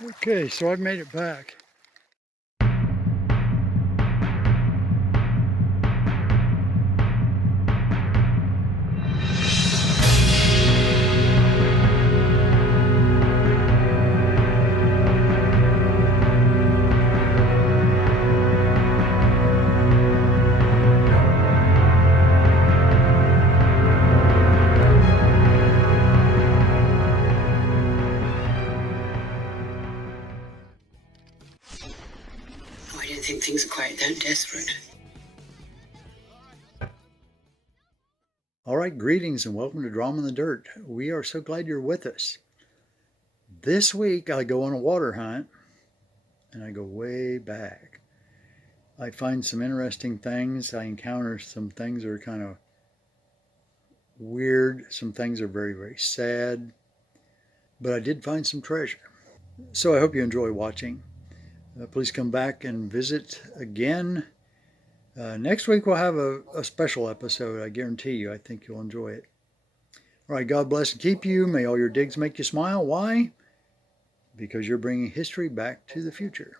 Okay, so I've made it back. Oh, I don't think things are quite that desperate. All right, greetings and welcome to Drama in the Dirt. We are so glad you're with us. This week I go on a water hunt and I go way back. I find some interesting things. I encounter some things that are kind of weird. Some things are very, very sad. But I did find some treasure. So I hope you enjoy watching. Please come back and visit again. Next week we'll have a special episode. I guarantee you. I think you'll enjoy it. All right, God bless and keep you. May all your digs make you smile. Why? Because you're bringing history back to the future.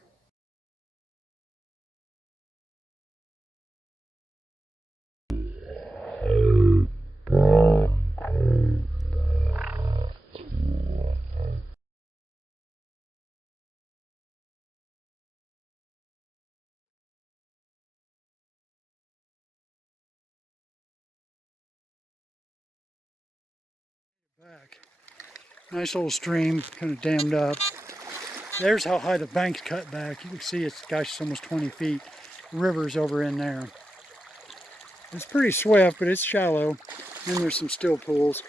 Back. Nice little stream, kind of dammed up. There's how high the bank's cut back. You can see it's, gosh, it's almost 20 feet. The river's over in there. It's pretty swift, but it's shallow. And there's some still pools.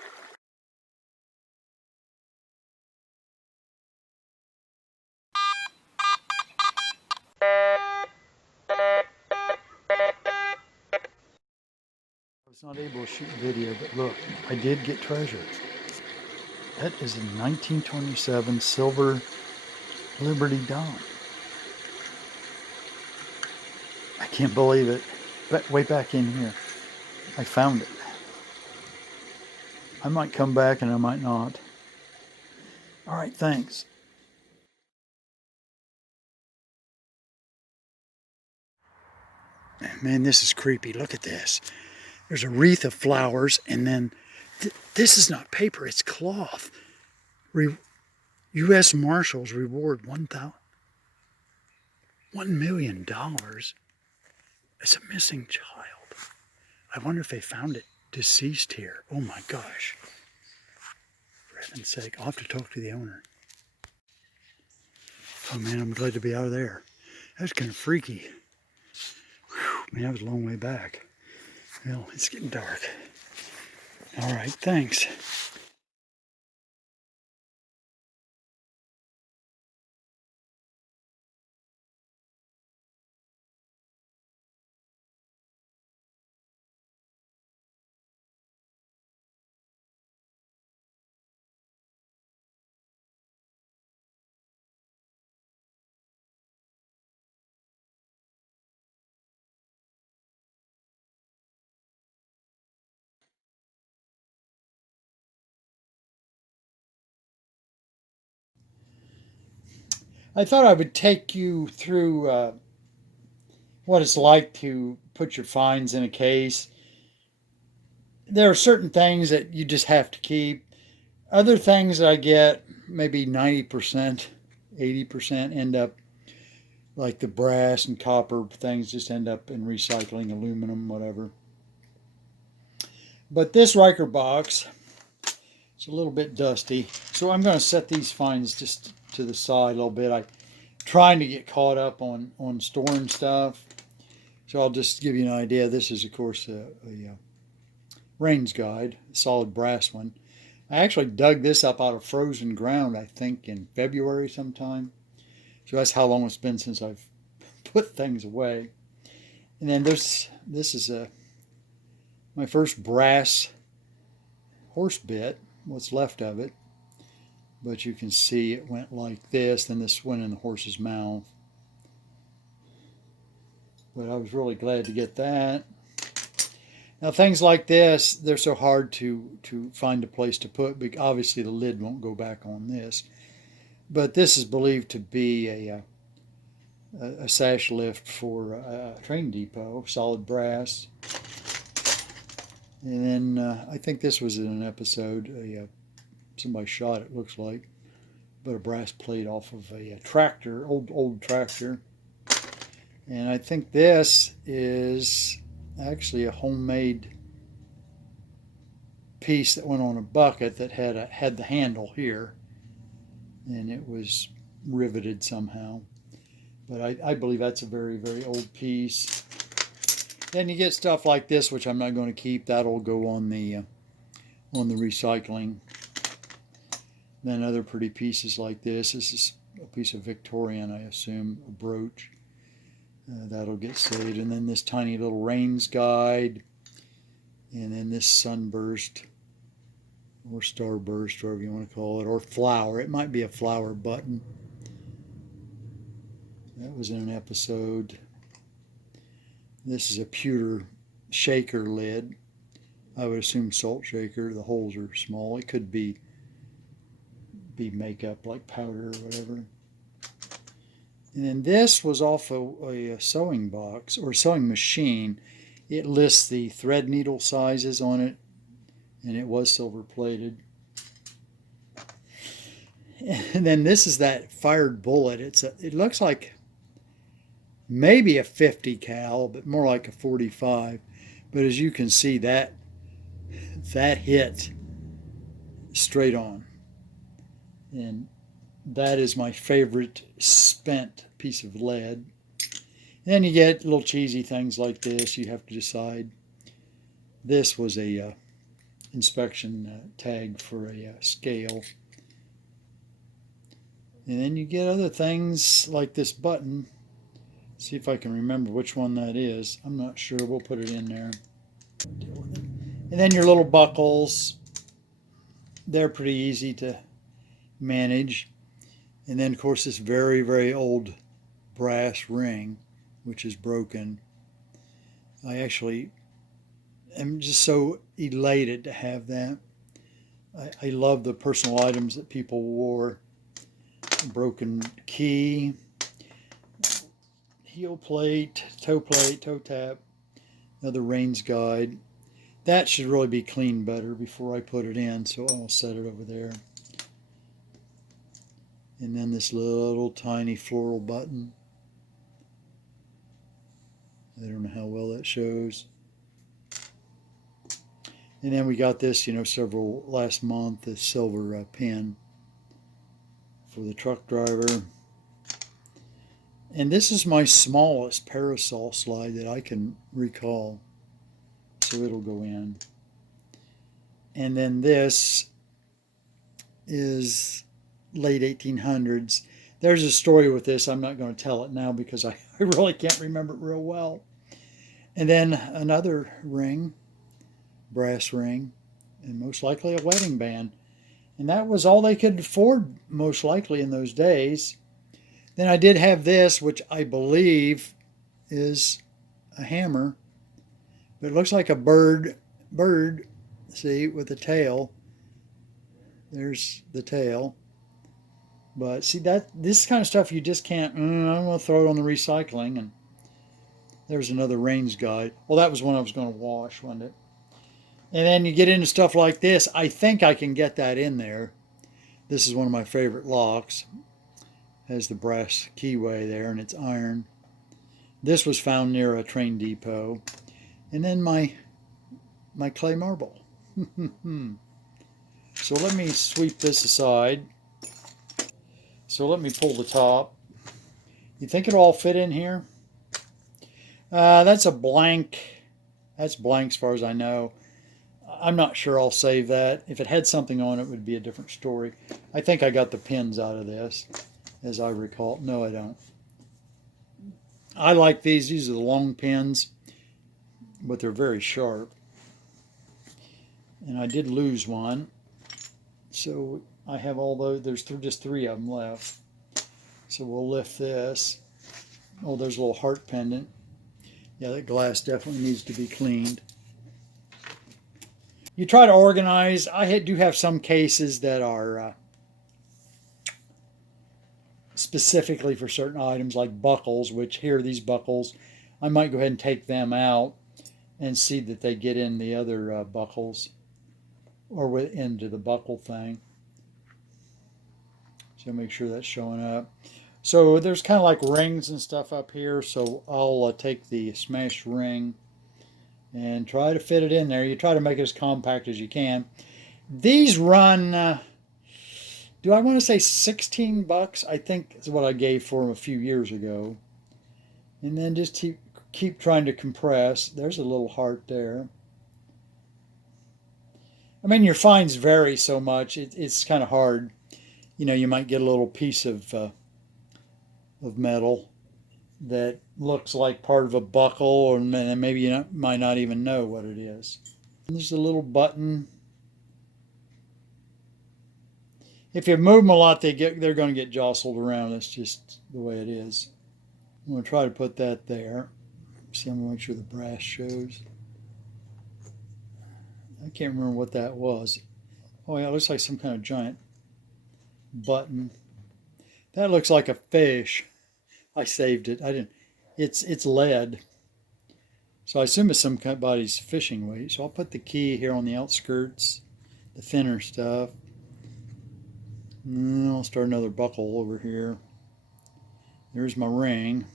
I was not able to shoot video, but look, I did get treasure. That is a 1927 silver Liberty Dawn. I can't believe it. But way back in here, I found it. I might come back and I might not. All right, thanks. Man, this is creepy. Look at this. There's a wreath of flowers, and then this is not paper, it's cloth. U.S. Marshals reward $1 million. It's a missing child. I wonder if they found it deceased here. Oh my gosh. For heaven's sake, I'll have to talk to the owner. Oh man, I'm glad to be out of there. That's kind of freaky. Whew, man, that was a long way back. Well, it's getting dark. All right, thanks. I thought I would take you through what it's like to put your finds in a case. There are certain things that you just have to keep. Other things that I get, maybe 90%, 80% end up like the brass and copper things just end up in recycling, aluminum, whatever. But this Riker box, it's a little bit dusty. So I'm going to set these finds just to the side a little bit. I'm trying to get caught up on storing stuff. So I'll just give you an idea. This is, of course, a Rains Guide, a solid brass one. I actually dug this up out of frozen ground, I think, in February sometime. So that's how long it's been since I've put things away. And then this is my first brass horse bit, what's left of it. But you can see it went like this, then this went in the horse's mouth. But I was really glad to get that. Now things like this, they're so hard to find a place to put, but obviously the lid won't go back on this. But this is believed to be a sash lift for a train depot, solid brass. And then I think this was in an episode. Somebody shot it, looks like, but a brass plate off of a tractor, old tractor. And I think this is actually a homemade piece that went on a bucket that had the handle here, and it was riveted somehow. But I believe that's a very, very old piece. Then you get stuff like this, which I'm not going to keep. That'll go on the recycling. Then other pretty pieces like this. This is a piece of Victorian, I assume, a brooch. That'll get saved. And then this tiny little Rains guide. And then this sunburst or starburst, whatever you want to call it, or flower. It might be a flower button. That was in an episode. This is a pewter shaker lid. I would assume salt shaker. The holes are small. It could be makeup like powder or whatever. And then this was off a sewing box or sewing machine. It lists the thread needle sizes on it, and it was silver plated. And then this is that fired bullet. It looks like maybe a 50 cal, but more like a 45. But as you can see, that hit straight on. And that is my favorite spent piece of lead. And then you get little cheesy things like this. You have to decide. This was a inspection tag for a scale. And then you get other things like this button. See if I can remember which one that is. I'm not sure. We'll put it in there. And then your little buckles. They're pretty easy to manage. And then, of course, this very, very old brass ring, which is broken. I actually am just so elated to have that. I love the personal items that people wore. A broken key, heel plate, toe tap, another Rains guide. That should really be cleaned better before I put it in, so I'll set it over there. And then this little tiny floral button. I don't know how well that shows. And then we got this, several last month, this silver pin for the truck driver. And this is my smallest parasol slide that I can recall. So it'll go in. And then this is late 1800s. There's a story with this. I'm not going to tell it now because I really can't remember it real well. And then another ring, brass ring, and most likely a wedding band. And that was all they could afford, most likely, in those days. Then I did have this, which I believe is a hammer. But it looks like a bird, see, with a tail. There's the tail. But see, this kind of stuff you just can't, I'm going to throw it on the recycling. And there's another Rains guide. Well, that was one I was going to wash, wasn't it? And then you get into stuff like this. I think I can get that in there. This is one of my favorite locks. Has the brass keyway there, and it's iron. This was found near a train depot. And then my clay marble. So let me sweep this aside. So let me pull the top. You think it'll all fit in here? That's a blank. That's blank as far as I know. I'm not sure I'll save that. If it had something on it, it would be a different story. I think I got the pins out of this, as I recall. No, I don't. I like these. These are the long pins, but they're very sharp. And I did lose one. So I have all those. There's just 3 of them left. So we'll lift this. Oh, there's a little heart pendant. Yeah, that glass definitely needs to be cleaned. You try to organize. I do have some cases that are specifically for certain items like buckles, which here these buckles, I might go ahead and take them out and see that they get in the other buckles or into the buckle thing. So make sure that's showing up. So there's kind of like rings and stuff up here. So I'll take the smashed ring and try to fit it in there. You try to make it as compact as you can. These run, do I want to say 16 bucks? I think is what I gave for them a few years ago. And then just keep trying to compress. There's a little heart there. I mean, your fines vary so much. It's kind of hard. You know, you might get a little piece of metal that looks like part of a buckle, or maybe you might not even know what it is. And there's a little button. If you move them a lot, they're going to get jostled around. That's just the way it is. I'm going to try to put that there. See, I'm going to make sure the brass shows. I can't remember what that was. Oh yeah, it looks like some kind of giant button. That looks like a fish. I saved it. I didn't. It's lead. So I assume it's somebody's fishing weight. So I'll put the key here on the outskirts, the thinner stuff. And I'll start another buckle over here. There's my ring,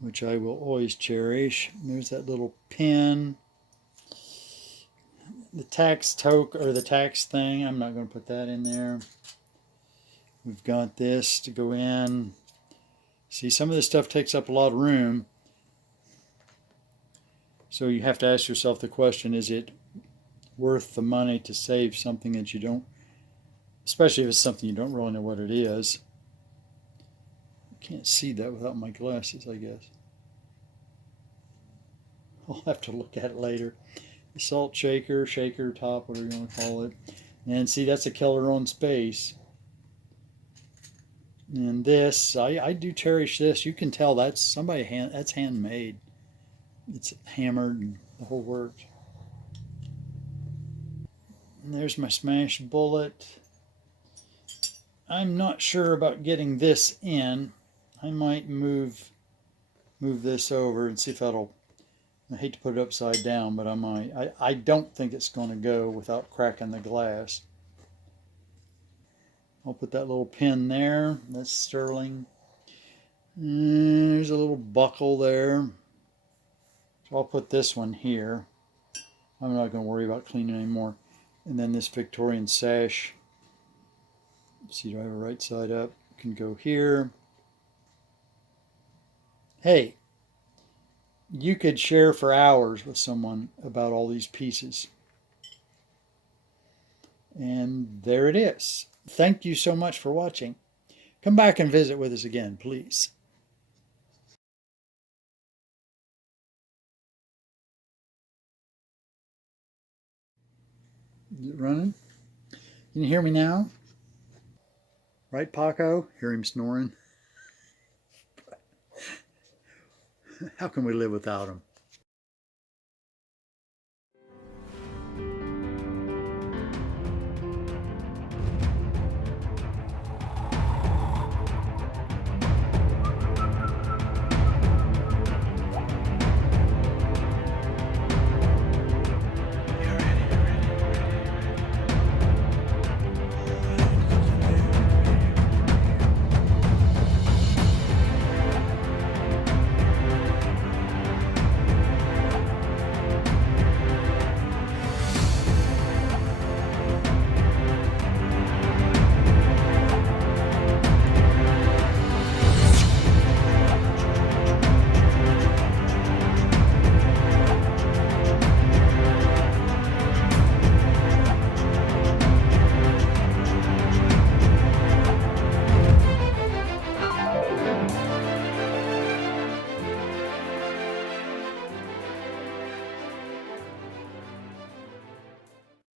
which I will always cherish. There's that little pin. The tax toke, or the tax thing, I'm not going to put that in there. We've got this to go in. See, some of this stuff takes up a lot of room. So you have to ask yourself the question, is it worth the money to save something that you don't, especially if it's something you don't really know what it is. I can't see that without my glasses, I guess. I'll have to look at it later. The salt shaker, shaker top, whatever you want to call it. And see, that's a killer on space. And this, I do cherish this. You can tell that's that's handmade. It's hammered and the whole works. And there's my smashed bullet. I'm not sure about getting this in. I might move this over and see if that'll, I hate to put it upside down, but I might. I don't think it's going to go without cracking the glass. I'll put that little pin there. That's sterling. And there's a little buckle there. So I'll put this one here. I'm not going to worry about cleaning anymore. And then this Victorian sash. See, do I have a right side up? Can go here. Hey, you could share for hours with someone about all these pieces. And there it is. Thank you so much for watching. Come back and visit with us again, please. Is it running? Can you hear me now? Right, Paco? Hear him snoring? How can we live without him?